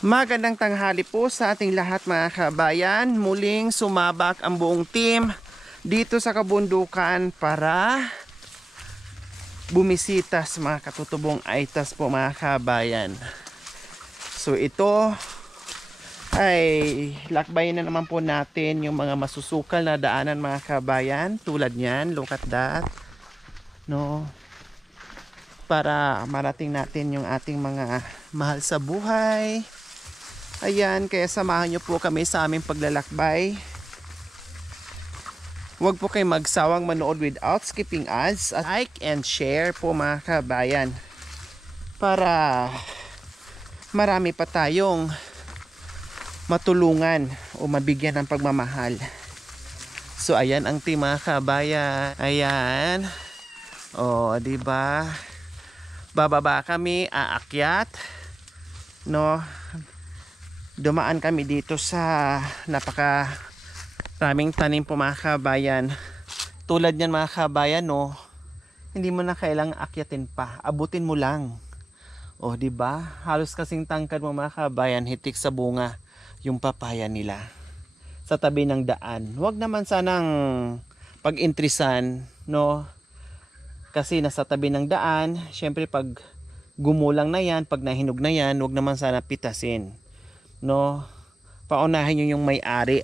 Magandang tanghali po sa ating lahat mga kabayan. Muling sumabak ang buong team dito sa kabundukan para bumisita sa mga katutubong aitas po mga kabayan. So ito ay lakbayin na naman po natin yung mga masusukal na daanan mga kabayan. Tulad niyan, look at that. No? Para marating natin yung ating mga mahal sa buhay. Ayan, kaya samahan nyo po kami sa aming paglalakbay. Huwag po kayo magsawang manood without skipping ads. At like and share po mga kabayan. Para marami pa tayong matulungan o mabigyan ng pagmamahal. So ayan ang team mga kabayan. Ayan. O, diba? Bababa kami, aakyat. No? Dumaan kami dito sa napaka raming tanim po mga kabayan. Tulad niyan mga kabayan, no, hindi mo na kailangang akyatin pa, abutin mo lang. O di ba? Halos kasing tangkad mo mga kabayan, hitik sa bunga yung papaya nila sa tabi ng daan. Huwag naman sanang pag-intrisan, no? Kasi nasa tabi ng daan, syempre pag gumulang na yan, pag nahinog na yan, huwag naman sana pitasin. No, paunahin nyo yung may-ari,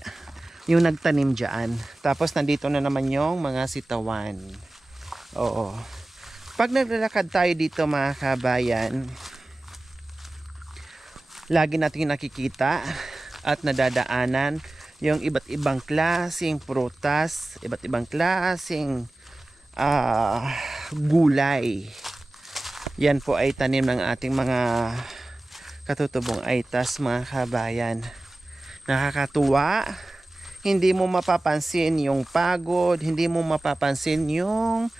yung nagtanim dyan. Tapos nandito na naman yung mga sitawan. Oo. Pag naglalakad tayo dito mga kabayan, lagi natin nakikita at nadadaanan yung iba't ibang klaseng prutas, iba't ibang klaseng gulay. Yan po ay tanim ng ating mga katutubong aitas mga kabayan. Nakakatuwa. Hindi mo mapapansin yung pagod, hindi mo mapapansin yung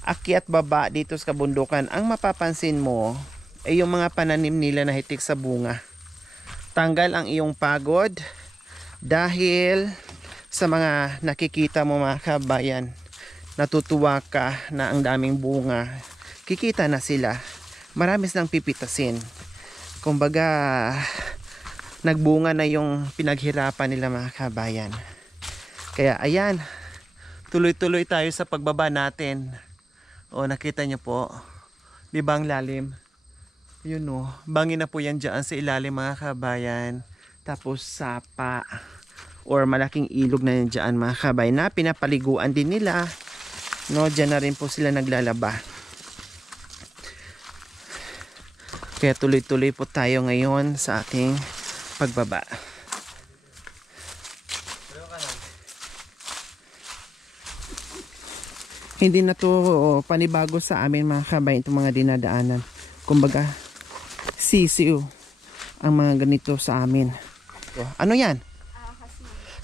akyat baba dito sa kabundukan. Ang mapapansin mo ay yung mga pananim nila na hitik sa bunga. Tanggal ang iyong pagod dahil sa mga nakikita mo mga kabayan. Natutuwa ka na ang daming bunga. Kikita na sila. Marami silang pipitasin. Kumbaga, nagbunga na yung pinaghirapan nila mga kabayan. Kaya ayan, tuloy-tuloy tayo sa pagbaba natin. O nakita nyo po, di ba ang lalim? Yun o, bangin na po yan dyan sa ilalim mga kabayan. Tapos sapa or malaking ilog na yan dyan mga kabayan na pinapaliguan din nila. No, dyan na rin po sila naglalaba. Kaya tuloy-tuloy po tayo ngayon sa ating pagbaba. Hindi na to panibago sa amin mga kabayan itong mga dinadaanan. Kumbaga, sisiw ang mga ganito sa amin. Ano yan?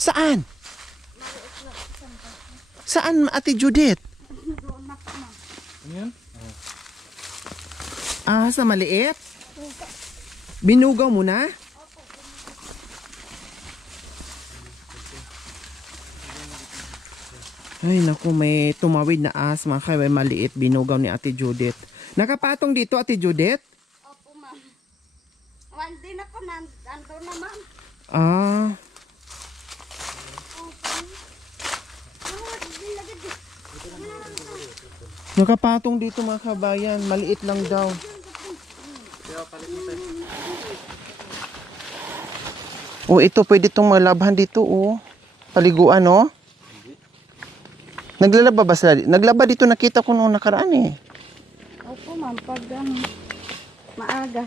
Saan? Saan Ate Judith? Ano yan? Sa maliit? Binugaw mo na? Ay naku, may tumawid na ahas mga kabayan, maliit, binugaw ni Ate Judith. Nakapatong dito Ate Judith? Opo ma'am. Hindi na po, nandun na ma'am. Ah, nakapatong dito mga kabayan, maliit lang daw. Oh, ito pwede itong malabhan dito oh. Paliguan oh. Naglalaba ba sila? Naglaba dito, nakita ko noong nakaraan eh. Opo ma'am, pag maaga.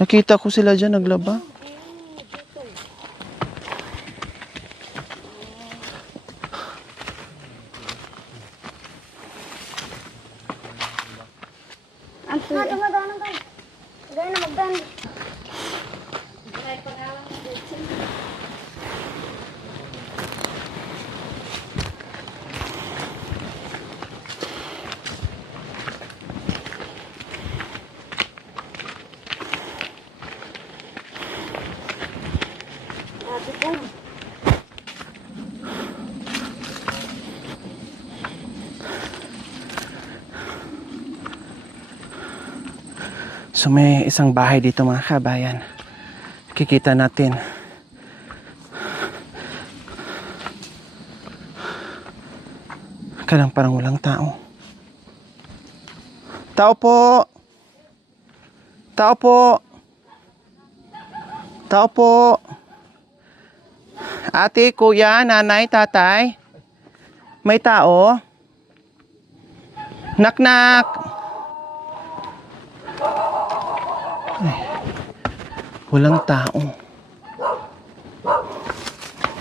Nakita ko sila dyan naglaba. Ang tuyo. Magdaan kayo. Gaya na magdaan. So may isang bahay dito mga kabayan. Kikita natin. Kailang parang walang tao. Tao po! Tao po! Tao po! Ate, kuya, nanay, tatay. May tao? Knock-knock! Ay, walang tao.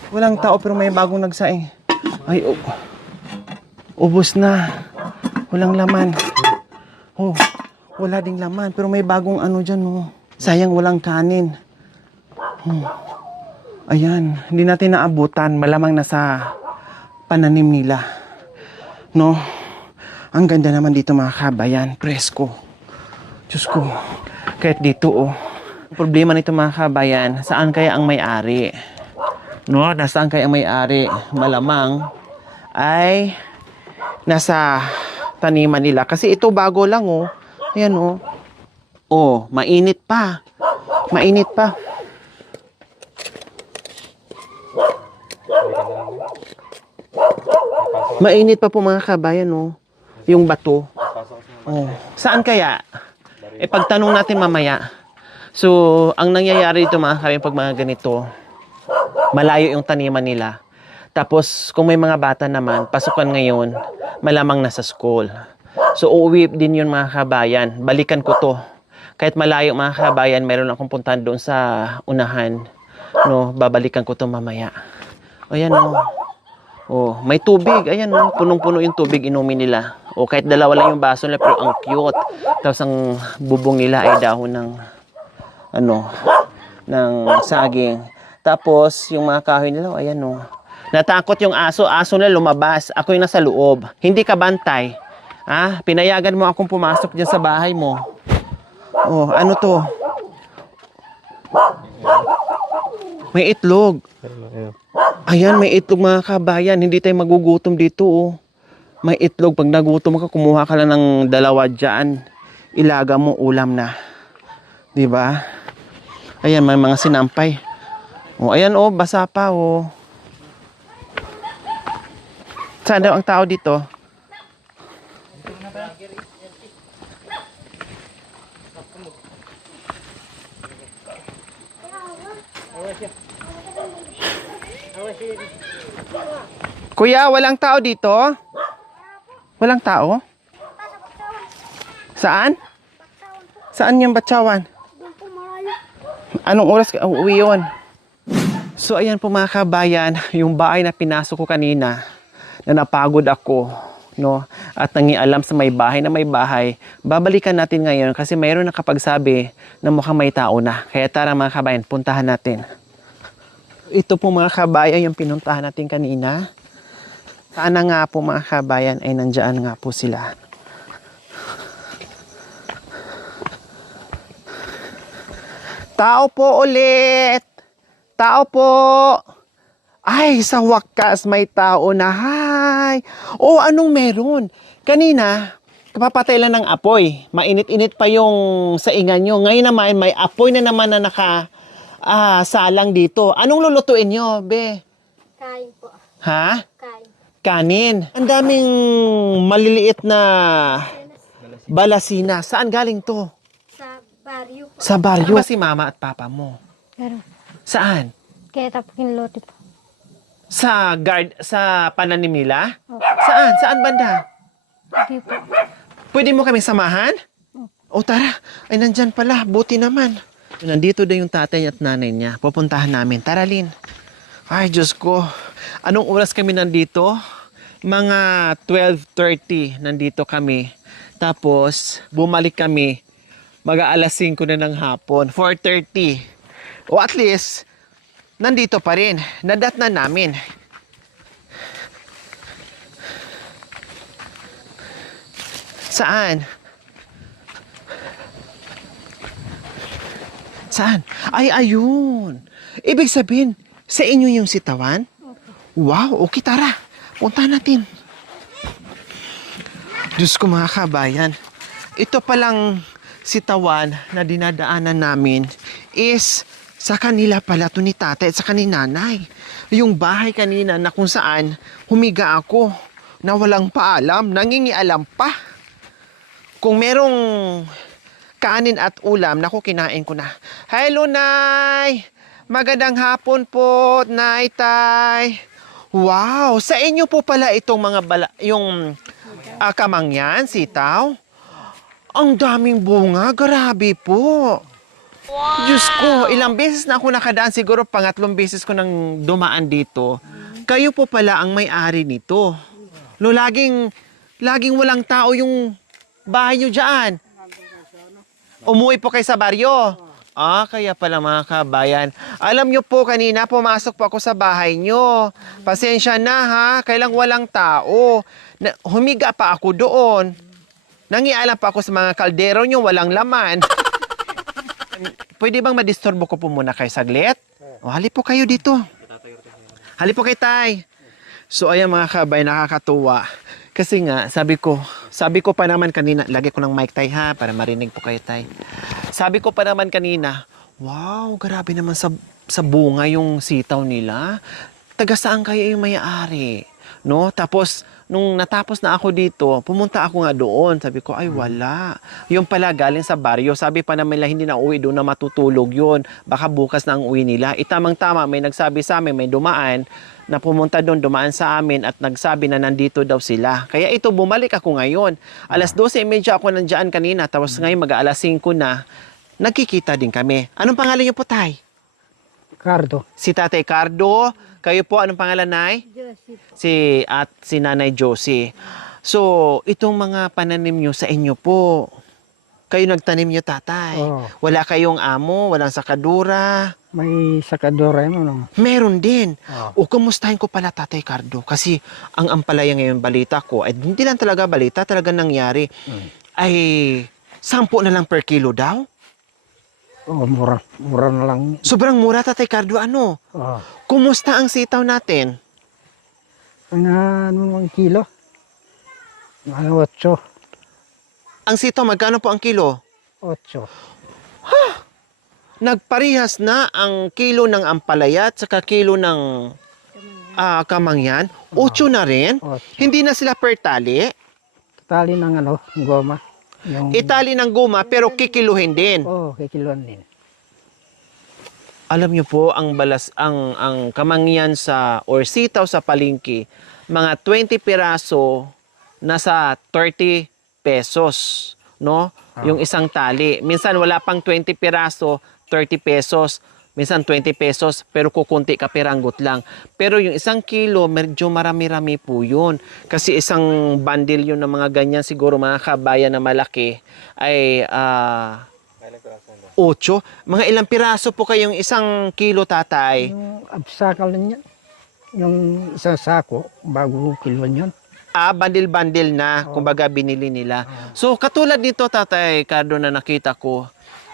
Walang tao pero may bagong nagsaing. Ay, ubos na. Walang laman. Oh, wala ding laman pero may bagong ano dyan, oh. Sayang walang kanin. Ayan, hindi natin naabutan. Malamang nasa pananim nila. No? Ang ganda naman dito mga kabayan. Presko. Diyos ko. Kahit dito, oh. Ang problema nito mga kabayan, saan kaya ang may-ari? No? Nasaan kaya ang may-ari? Malamang ay nasa taniman nila. Kasi ito bago lang, oh. Ayan, oh. Oh, mainit pa. Mainit pa. Mainit pa po mga kabayan, oh. Yung bato. Oh. Saan kaya? Pagtanong natin mamaya. So, ang nangyayari dito mga kabayan pag mga ganito, malayo yung taniman nila. Tapos, kung may mga bata naman, pasukan ngayon, malamang nasa school. So, uuwi din yun mga kabayan. Balikan ko to. Kahit malayo mga kabayan, meron akong puntahan doon sa unahan. No, babalikan ko to mamaya. O yan, oh. Oh, may tubig. Ayan, oh. Punong-puno yung tubig, inumin nila. O kahit dalawa lang yung baso nila, pero ang cute. Tapos ang bubong nila ay dahon ng ng saging. Tapos yung mga kahoy nila, ayan, oh. Natakot yung aso na lumabas. Ako yung nasa loob. Hindi ka bantay. Ah, pinayagan mo akong pumasok diyan sa bahay mo. Oh, ano to? May itlog. Ayan, may itlog mga kabayan. Hindi tayo magugutom dito, oh. May itlog. Pag nagutom ka, kumuha ka lang ng dalawa dyan. Ilaga mo, ulam na. Diba? Ayan, may mga sinampay. Oh, ayan, oh, basa pa, oh. Saan daw ang tao dito? Kuya, walang tao dito? Walang tao? Saan? Saan yung Batsawan? Anong oras ka uuwi yun? So ayan po mga kabayan, yung bahay na pinasok ko kanina, na napagod ako, no? At nangialam sa may bahay na may bahay, babalikan natin ngayon kasi mayroon nakapagsabi na mukhang may tao na. Kaya tara mga kabayan, puntahan natin. Ito po mga kabayan yung pinuntahan natin kanina. Sana nga po mga kabayan ay nandiyan nga po sila. Tao po ulit! Tao po! Ay, sa wakas may tao na. Hi! Oh, anong meron? Kanina, kapapatay lang ng apoy. Mainit-init pa yung saingan nyo. Ngayon naman, may apoy na naman na salang dito. Anong lulutuin nyo, be? Kain po. Ha? Kain. Kanin. Ang daming maliliit na balasina. Saan galing to? Sa baryo po. Sa baryo. Si mama at papa mo. Pero, Saan? kaya tapos kinlote po. Sa pananim nila? Opo. Saan? Saan banda? Hindi po. Pwede mo kami samahan? O tara. Ay, nandyan pala. Buti naman. Nandito din yung tatay at nanay niya. Pupuntahan namin. Tara, Lin. Ay, Diyos ko. Anong oras kami nandito? Mga 12:30 nandito kami. Tapos, bumalik kami. Mag-aalas 5 na ng hapon. 4:30. O at least, nandito pa rin. Nadat na namin. Saan? Saan? Ay, ayun. Ibig sabihin, sa inyo yung sitawan? Wow, okay, tara. Punta natin. Diyos ko mga kabayan. Ito palang sitawan na dinadaanan namin is sa kanila pala to ni tatay at sa ni nanay. Yung bahay kanina na kung saan humiga ako na walang paalam, nangingialam pa. Kung merong kanin at ulam, naku, kinain ko na. Hello, Nay! Magandang hapon po, Nay, Tay. Wow! Sa inyo po pala itong mga yung kamangyan, sitaw? Ang daming bunga, grabe po. Wow. Diyos ko, ilang beses na ako nakadaan, siguro pangatlong beses ko nang dumaan dito. Kayo po pala ang may-ari nito. No, laging walang tao yung bahay nyo dyan. Umuwi po kayo sa baryo. Ah, kaya pala mga kabayan. Alam nyo po, kanina pumasok po ako sa bahay nyo. Pasensya na ha, kailang walang tao. Humiga pa ako doon. Nangialam pa ako sa mga kaldero nyo, walang laman. Pwede bang madisturbo ko po muna kayo saglit? O, hali po kayo dito. Hali po kayo, Tay. So, ayan mga kabay, nakakatuwa. Kasi nga, sabi ko pa naman kanina, lagi ko ng mic, Tay, ha, para marinig po kayo, Tay. Sabi ko pa naman kanina, wow, grabe naman sa bunga yung sitaw nila. Taga saan kaya yung may-ari? No? Tapos, nung natapos na ako dito, pumunta ako nga doon. Sabi ko, ay wala. Yung pala galing sa baryo. Sabi pa naman nila, hindi na uwi doon na matutulog yun. Baka bukas na ang uwi nila. Itamang-tama, may nagsabi sa amin, may dumaan, na pumunta doon, dumaan sa amin at nagsabi na nandito daw sila. Kaya ito, bumalik ako ngayon. Alas 12:30 ako nandiyan kanina, tapos ngayon mag-aalas 5 na, nagkikita din kami. Anong pangalan niyo po, Tay? Cardo. Si Tatay Cardo. Kayo po, anong pangalan, Nay? Josie. Si Nanay Josie. So, itong mga pananim nyo sa inyo po, kayo nagtanim nyo, Tatay. Oo. Wala kayong amo, walang sakadura. May sakadora yun, ano? Meron din. O, Oo. kumustahin ko pala, Tatay Cardo. Kasi ang ampalaya ngayon, balita ko, ay hindi lang talaga balita, talaga nangyari. Ay, 10 na lang per kilo daw. Oo, mura. Mura na lang. Sobrang mura, Tatay Cardo. Ano? Oo. Kumusta ang sitaw natin? Ano ang kilo? Mga 8. Ang sitaw, magkano po ang kilo? 8. Nagparihas na ang kilo ng ampalaya at saka kilo ng kamangyan. 8 na rin. 8. Hindi na sila per tali. Tali ng ano, goma. Yung, Itali ng guma pero kikiluhin din. Oo, kikiluan din. Alam niyo po, ang kamangyan or sitaw sa palengke, mga 20 piraso nasa 30 pesos, no? Yung isang tali. Minsan wala pang 20 piraso, 30 pesos. Minsan 20 pesos, pero kukunti ka piranggot lang. Pero yung isang kilo, medyo marami-rami po yun. Kasi isang bundle yun ng mga ganyan, siguro mga kabayan na malaki, ay 8. Mga ilang piraso po kayong isang kilo, Tatay? Yung absakal niya. Yung isang sako, bago kiluan yun. Bandil-bandil na, kumbaga binili nila. So, katulad nito, Tatay Cardo, na nakita ko,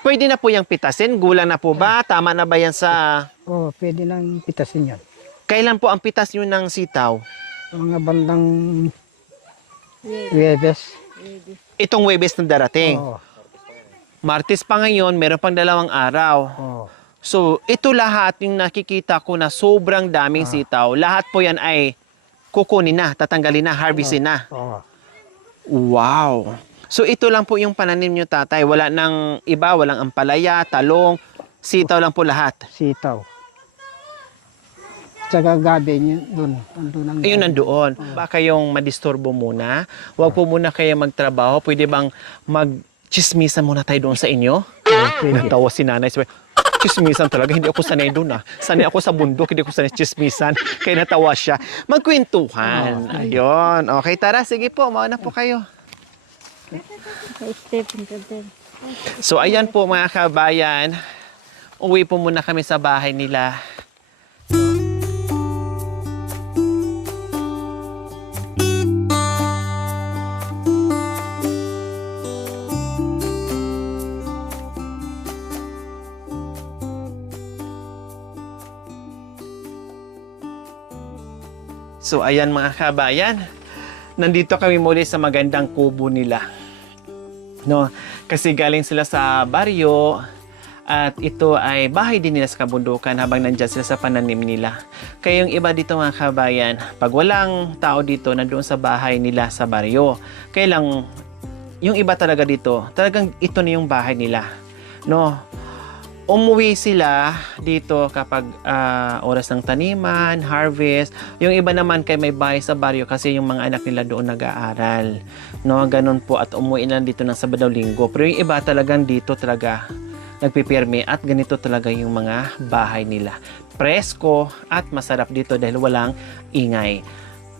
pwede na po yung pitasin? Gulang na po ba? Tama na ba yan sa... Oo, pwede lang pitasin yun. Kailan po ang pitas nyo ng sitaw? Mga bandang Webes. Itong Webes na darating. Oo. Martes pa ngayon, meron pang 2 araw. Oo. So, ito lahat yung nakikita ko na sobrang daming sitaw. Lahat po yan ay kukunin na, tatanggalin na, harvestin na. Oo. Wow! So, ito lang po yung pananim nyo, Tatay. Wala nang iba, walang ampalaya, talong, sitaw lang po lahat. Sitaw. Tsaka gabi niya doon. Ayun, nandoon. Baka kayong madisturbo muna. Huwag po muna kayo magtrabaho. Pwede bang mag-chismisan muna tayo doon sa inyo? Natawa si nanay. Sabi, chismisan talaga. Hindi ako sanay doon. Sanay ako sa bundok. Hindi ako sanay chismisan. Kaya natawa siya. Magkwentuhan. Ayun. Okay, tara. Sige po. Mauna po kayo. Stephen ka din. So, ayan po mga kabayan. Uwi po muna kami sa bahay nila. So ayan mga kabayan, nandito kami muli sa magandang kubo nila. No, Kasi galing sila sa baryo at ito ay bahay din nila sa kabundukan habang nandyan sila sa pananim nila. Kaya yung iba dito mga kabayan, pag walang tao dito, nandoon sa bahay nila sa baryo. Kaya lang, yung iba talaga dito, talagang ito na yung bahay nila. No? Umuwi sila dito kapag oras ng taniman, harvest. Yung iba naman kay may bahay sa baryo kasi yung mga anak nila doon nag-aaral. No, ganun po at umuwi lang dito ng Sabado Linggo. Pero yung iba talagang dito talaga nagpipirmi at ganito talaga yung mga bahay nila. Presko at masarap dito dahil walang ingay.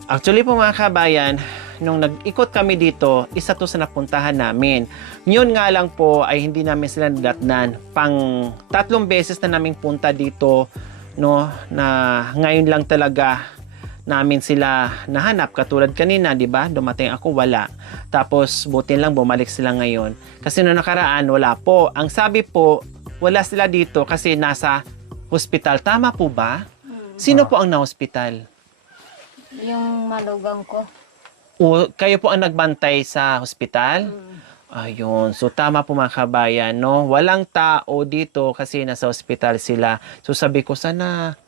Actually po mga kabayan, nung nag-ikot kami dito, isa to sa napuntahan namin. Yun nga lang po ay hindi namin sila nadatnan. Pang 3 beses na naming punta dito, no, na ngayon lang talaga namin sila nahanap. Katulad kanina, di ba? Dumating ako, wala. Tapos buti lang bumalik sila ngayon. Kasi noong nakaraan, wala po. Ang sabi po, wala sila dito kasi nasa hospital. Tama po ba? Sino po ang na-hospital? Yung malugang ko. O, kayo po ang nagbantay sa hospital? Ayun. So, tama po mga kabayan, no? Walang tao dito kasi nasa hospital sila. So, sabi ko, sana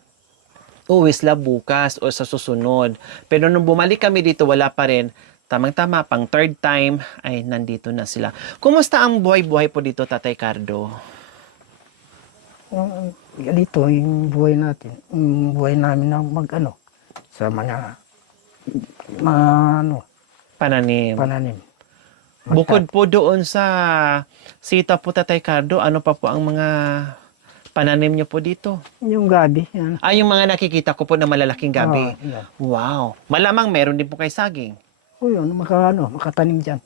uwi sila bukas o sa susunod. Pero nung bumalik kami dito, wala pa rin. Tamang-tama, pang 3rd time, ay nandito na sila. Kumusta ang buhay-buhay po dito, Tatay Cardo? Dito, yung buhay natin, yung buhay namin na mag-ano, sa mga Pananim. pananim. Bukod po doon sa sita po, Tatay Cardo, ano pa po ang mga pananim nyo po dito? Yung gabi, yan. Yung mga nakikita ko po na malalaking gabi. Yan. Wow. Malamang meron din po kay saging. O yun, makatanim dyan.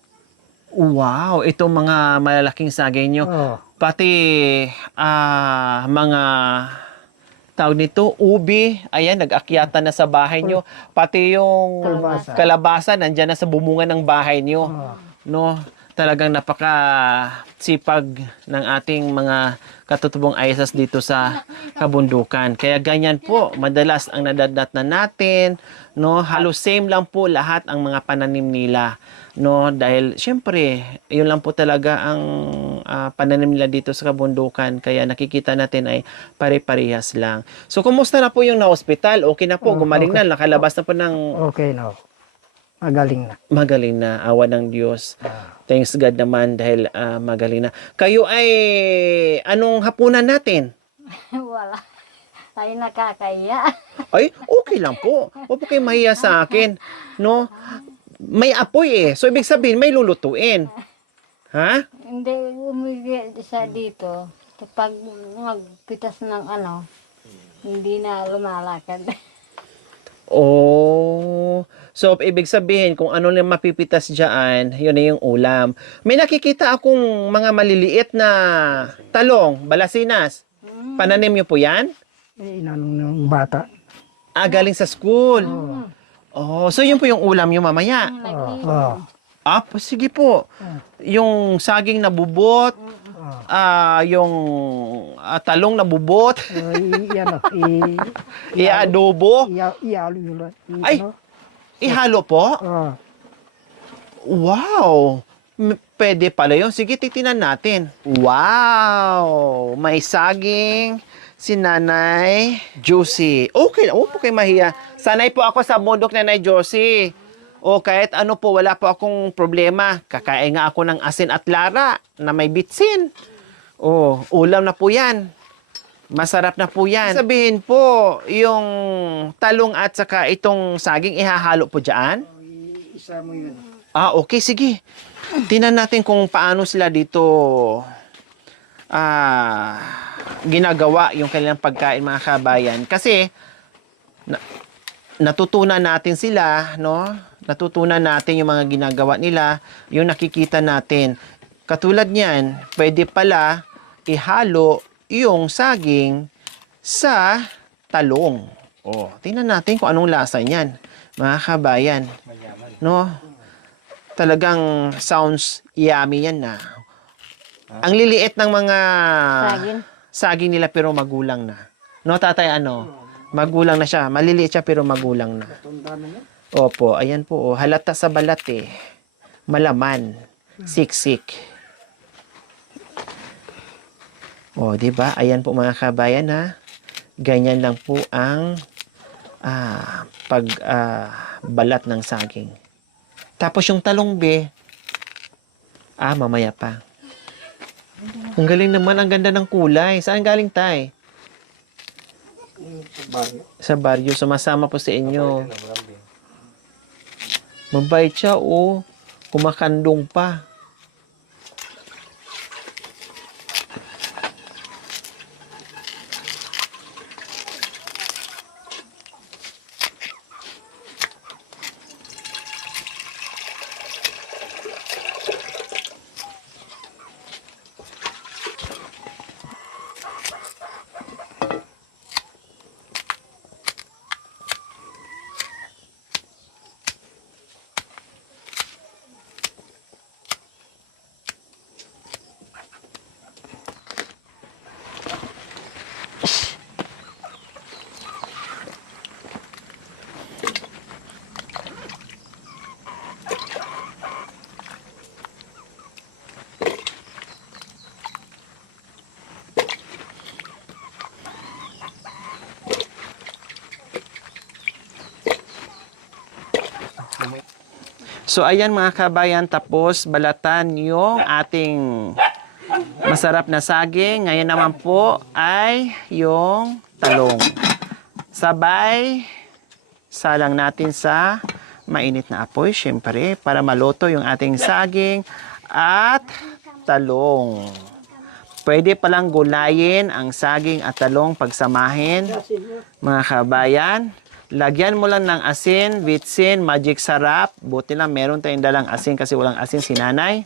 Wow. Itong mga malalaking saging nyo. Pati mga tawag nito, ubi. Ayan, nag-akyatan na sa bahay nyo. Pati yung kalabasa nandyan na sa bumungan ng bahay nyo. No? Talagang napaka-sipag ng ating mga katutubong ayasas dito sa kabundukan. Kaya ganyan po, madalas ang nadadat na natin, no? Halos same lang po lahat ang mga pananim nila, no? Dahil syempre, yun lang po talaga ang pananim nila dito sa kabundukan. Kaya nakikita natin ay pare-parehas lang. So, kumusta na po yung na-hospital? Okay na po, gumaling na, nakalabas na po ng... Okay na. Magaling na. Magaling na, awa ng Diyos. Thanks God naman dahil magaling na. Kayo ay anong hapunan natin? Wala. Tayo nakakaya. Ay, okay lang po. Huwag po kayo mahiya sa akin. No? May apoy eh. So, ibig sabihin, may lulutuin. Ha? Hindi umigil sa dito. Kapag magpitas ng hindi na lumalakad. Oh. So, ibig sabihin, kung ano na mapipitas dyan, yun na yung ulam. May nakikita akong mga maliliit na talong, balasinas. Pananim nyo po yan? Inanong ng bata. Galing sa school. Oh, so yun po yung ulam nyo mamaya. Sige po. Yung saging na bubot, yung talong na bubot, i-adobo. Ay, ihalo po? Wow! Pwede pala yun. Sige, titinan natin. Wow! May saging si Nanay Josie. Okay, huwag po kayo mahiya. Sanay po ako sa bundok, Nanay Josie. O kahit ano po, wala po akong problema. Kakain nga ako ng asin at lara na may bitsin. O, ulam na po yan. Masarap na po yan. Sabihin po, yung talong at saka itong saging ihahalo po dyan? Isa mo yun. Okay, sige. Tingnan natin kung paano sila dito ginagawa yung kanilang pagkain, mga kabayan. Kasi, natutunan natin sila, no? Natutunan natin yung mga ginagawa nila, yung nakikita natin. Katulad niyan, pwede pala ihalo yung saging sa talong. Tingnan natin kung anong lasa niyan, mga kabayan. No? Talagang sounds yummy yan na. Ang liliit ng mga saging nila pero magulang na. No, tatay, magulang na siya. Maliliit siya pero magulang na. Opo, ayan po. Halata sa balat eh. Malaman. Siksik. O, di ba? Ayan po mga kabayan ha. Ganyan lang po ang balat ng saging. Tapos yung talong be, mamaya pa. Ang galing naman, ang ganda ng kulay. Saan galing tay? Sa baryo. Sumasama po sa inyo. Mabait siya, oh. Kumakandong pa. So ayan mga kabayan, tapos balatan yung ating masarap na saging. Ngayon naman po ay yung talong. Sabay, salang natin sa mainit na apoy, syempre, para maluto yung ating saging at talong. Pwede palang gulayin ang saging at talong pagsamahin, mga kabayan. Lagyan mo lang ng asin, vitsin, magic sarap. Buti lang meron tayong dalang asin kasi walang asin si nanay.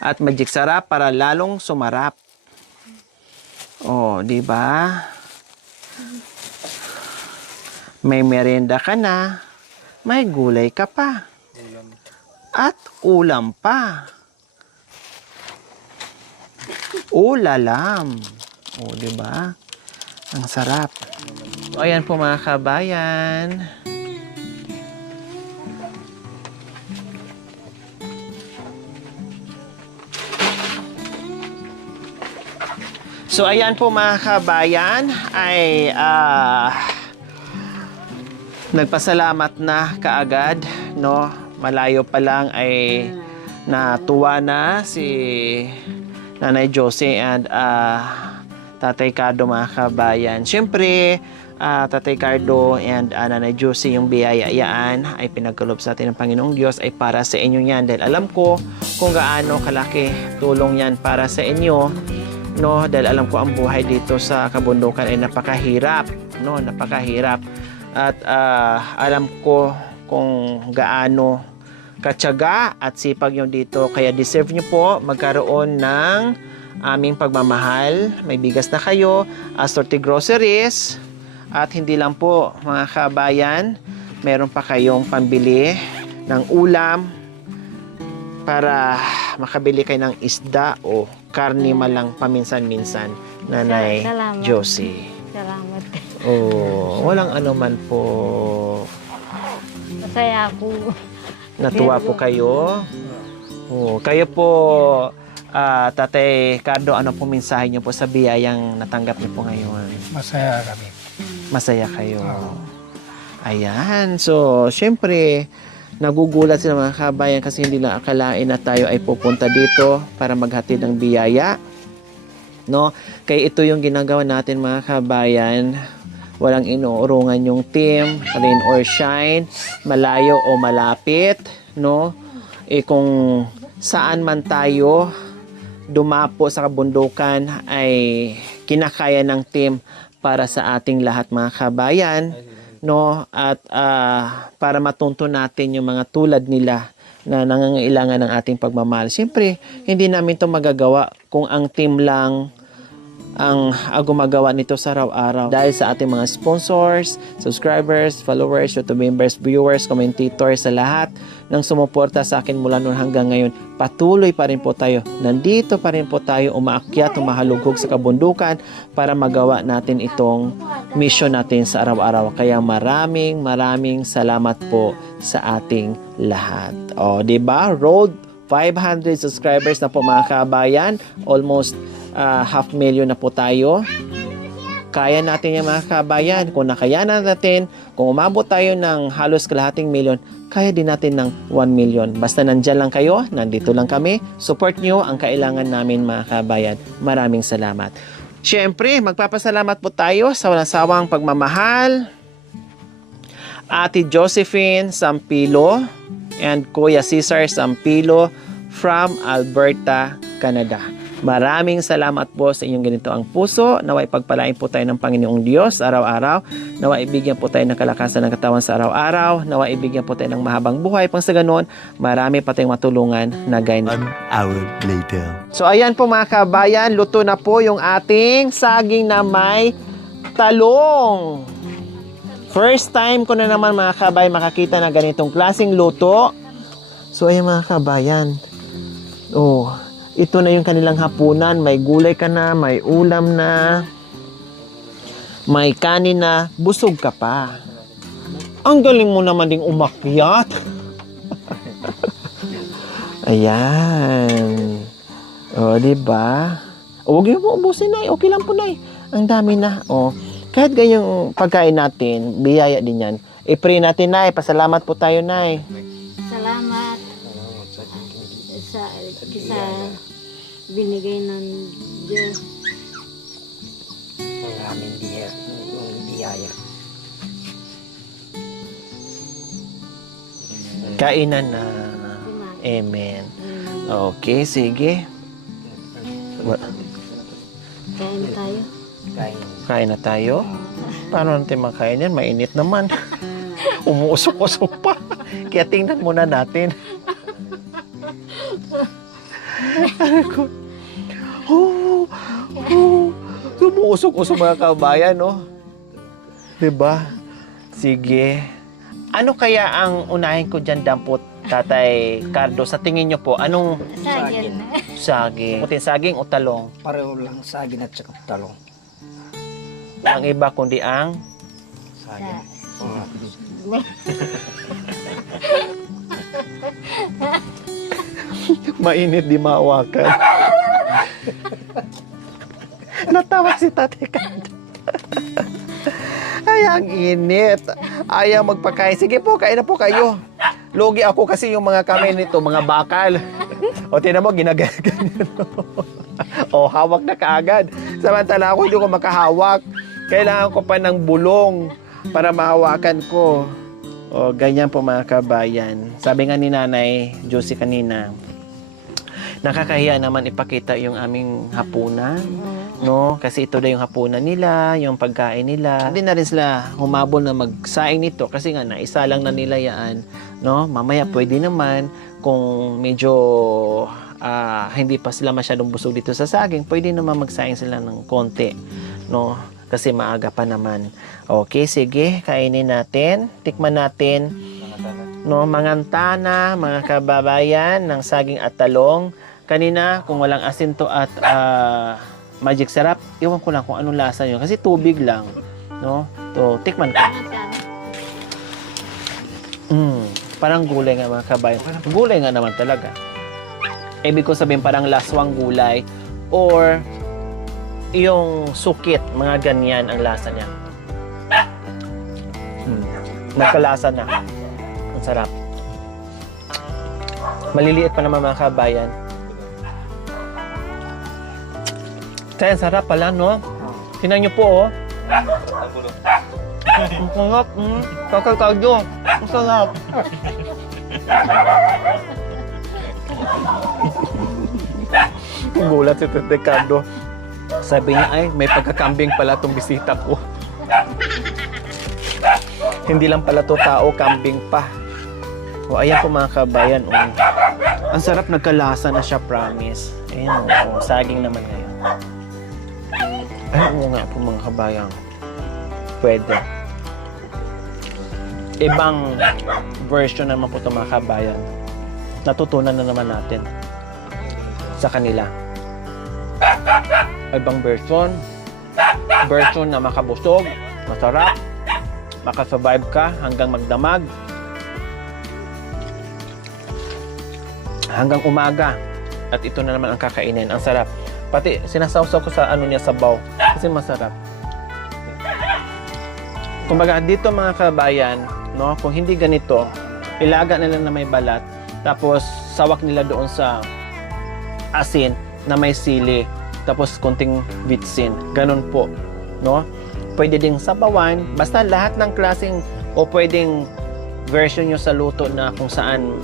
At magic sarap para lalong sumarap. Oh, di ba? May merienda ka na, may gulay ka pa. At ulam pa. Ulalam. Oh, di ba? Ang sarap. O, ayan po mga kabayan. So, ayan po mga kabayan ay nagpasalamat na kaagad, no? Malayo pa lang ay natuwa na si Nanay Josie and Tatay Cardo mga kabayan. Siyempre, Tatay Cardo and Nanay Josie, yung biyayayaan ay pinagkalob sa atin ng Panginoong Diyos ay para sa inyo yan. Dahil alam ko kung gaano kalaki tulong yan para sa inyo. No? Dahil alam ko ang buhay dito sa kabundukan ay napakahirap. No? Napakahirap. At alam ko kung gaano katyaga at sipag nyo dito. Kaya deserve nyo po magkaroon ng aming pagmamahal. May bigas na kayo, assorted groceries, at hindi lang po mga kabayan, meron pa kayong pambili ng ulam para makabili kayo ng isda o karne malang paminsan-minsan, Nanay Salamat. Josie. Salamat. Oh, walang ano man po. Masaya ako. Natuwa po kayo. Oh, kayo po, Tatay Cardo, ano po mensahe niyo po sa biyayang natanggap niyo po ngayon? Masaya kami. Masaya kayo. Ayan. So, syempre, nagugulat sila mga kabayan kasi hindi lang akalain na tayo ay pupunta dito para maghatid ng biyaya. No? Kaya ito yung ginagawa natin mga kabayan. Walang inuurungan yung team, rain or shine, malayo o malapit. No? Kung saan man tayo dumapo sa kabundukan ay kinakaya ng team para sa ating lahat mga kabayan, no? At para matunto natin yung mga tulad nila na nangangailangan ng ating pagmamahal. Siyempre, hindi namin 'to magagawa kung ang team lang ang gumagawa nito sa araw-araw. Dahil sa ating mga sponsors, subscribers, followers, YouTube members, viewers, commentators, sa lahat ng sumuporta sa akin mula noon hanggang ngayon, patuloy pa rin po tayo. Nandito pa rin po tayo umaakyat, umahalugog sa kabundukan para magawa natin itong mission natin sa araw-araw. Kaya maraming salamat po sa ating lahat. O, diba? Road 500 subscribers na po mga kabayan. Almost 500,000 na po tayo. Kaya natin yung mga kabayan. Kung nakayanan natin, kung umabot tayo ng halos kalahating milyon, kaya din natin ng 1 million. Basta nandyan lang kayo, nandito lang kami. Support nyo ang kailangan namin mga kabayan. Maraming salamat. Siyempre, magpapasalamat po tayo sa walang sawang pagmamahal. Ate Josephine Sampilo and Kuya Cesar Sampilo from Alberta, Canada. Maraming salamat po sa inyong ganito ang puso. Naway pagpalain po tayo ng Panginoong Diyos araw-araw. Naway ibigyan po tayo ng kalakasan ng katawan sa araw-araw. Naway ibigyan po tayo ng mahabang buhay. Pang sa ganon, marami pa tayong matulungan na gaya. 1 hour later. So ayan po mga kabayan, luto na po yung ating saging na may talong. First time ko na naman mga kabayan makakita na ganitong klaseng luto. So ayan mga kabayan. Oh, ito na yung kanilang hapunan. May gulay ka na, may ulam na, may kanin na, busog ka pa. Ang galing mo naman ding umakyat. Ayan. O, diba? O, huwag mo ubusin, Nay. Okay lang po, Nay. Ang dami na. O, kahit ganyang pagkain natin, biyaya din yan. I-pray natin, Nay. Pasalamat po tayo, Nay. Salamat sa binigay ng Diyos. Ang aming biyaya. Kainan na. Amen. Okay, sige. Kain tayo. Kain na tayo. Paano natin makain yan? Mainit naman. Umuusok-usok pa. Kaya tingnan muna natin. Umuusok-usok mga kabayan, no? Diba? Sige. Ano kaya ang unahin ko dyan, Dampot, Tatay Cardo? Sa tingin nyo po, anong Saging. saging? Puting saging o talong? Pareho lang saging at saka talong. Ang iba kundi ang Saging. mainit di mawakan. Natawa si Tatay Cardo. Ay, ang init. Ayaw magpakain. Sige po, kain na po kayo. Logi ako kasi yung mga kamay nito, mga bakal. O, tinan mo, ginaganyan. O, hawak na kaagad. Samantala ako, hindi ko makahawak. Kailangan ko pa ng bulong para mahawakan ko. O, ganyan po mga kabayan. Sabi nga ni Nanay Josie kanina, nakakahiya naman ipakita yung aming hapunan, no? Kasi ito na yung hapunan nila, yung pagkain nila. Hindi na rin sila humabol na magsaing nito kasi nga naisa lang na nila yan, no? Mamaya pwede naman kung medyo hindi pa sila masyadong busog dito sa saging, pwede naman magsaing sila ng konti, no? Kasi maaga pa naman. Okay, sige, kainin natin. Tikman natin. No, mangantana, mga kababayan, ng saging at talong. Kanina, kung walang asin to at magic sarap, iwan ko lang kung anong lasa nyo. Kasi tubig lang. No? To, tikman ko. Parang gulay nga mga kabayan. Gulay nga naman talaga. Ibig ko sabihin parang laswang gulay or yung sukit, mga ganyan ang lasa niya. Nagkalasa na. Ang sarap. Maliliit pa naman mga kabayan. Kaya ang sarap pala, no? Tingnan niyo po, oh. Ang sarap, kakal-kaldo. Ang sarap. Gulat si Tete Cardo. Sabi niya, ay, may pagkakambing pala itong bisita ko. Hindi lang pala to tao, kambing pa. O, ayan po mga kabayan, oh. Ang sarap, nagkalasa na siya, promise. Ayan, oh, saging naman ngayon. Ay, oo nga po mga kabayan. Pwede. Ibang version naman po ito mga kabayan. Natutunan na naman natin sa kanila. Ibang version. Version na makabusog, masarap, makasurvive ka hanggang magdamag. Hanggang umaga. At ito na naman ang kakainin. Ang sarap. Pati sinasawsaw ko sa ano niya, sabaw. Kasi masarap. Kumbaga dito mga kabayan, no, kung hindi ganito, ilaga nila na may balat, tapos sawak nila doon sa asin na may sili, tapos konting vitsin. Ganun po, no? Pwede ding sabawan, basta lahat ng klaseng o pwedeng version nyo sa luto na kung saan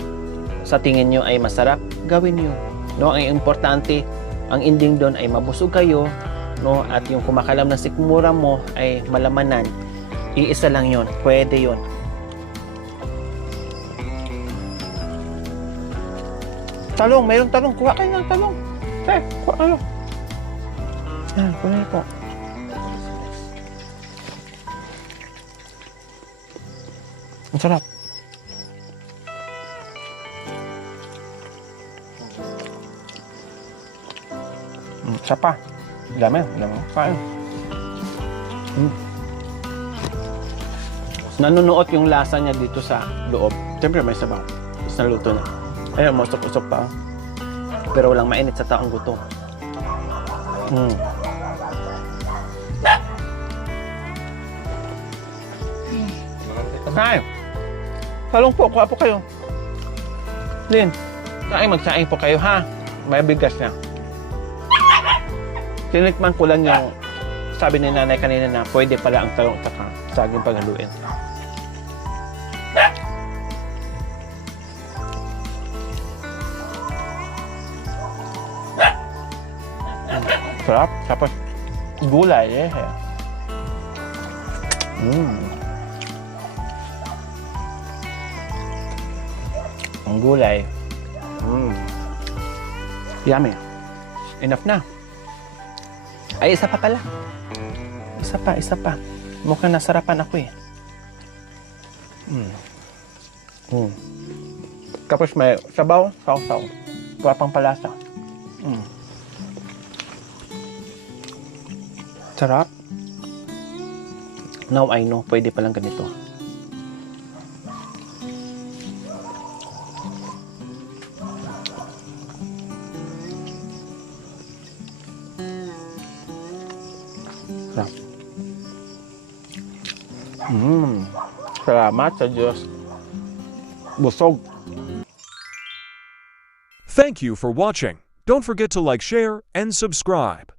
sa tingin nyo ay masarap, gawin nyo. No? Ang importante, ang ending doon ay mabusog kayo, no? At yung kumakalam na sikmura mo ay malamanan. Iisa lang yon, pwede yon. Talong, mayroong talong. Kuha kayo ng talong. Kuha kayo. Yan, kunin po. Ang sarap. Isa pa. Dami. Kain. Nanunuot yung lasa niya dito sa loob. Siyempre may sabaw. Tapos naluto na. Ayun, masok-usok pa. Pero walang mainit sa taong gutom. Kain. Talong po, kuha po kayo. Din. Magsaing po kayo, ha? May bigas na. Tinikman ko lang yung sabi ni nanay kanina na pwede pala ang talong at saging paghaluin. Sarap. Tapos gulay eh. Ang gulay. Yummy. Enough na. Ay, isa pa pala. Isa pa. Mukhang nasarapan ako eh. Tapos may sabaw, sausaw. Pang palasa. Sarap. Now I know, pwede palang ganito. Sarap. Salamat sa Diyos. Busog. Thank you for watching. Don't forget to like, share, and subscribe.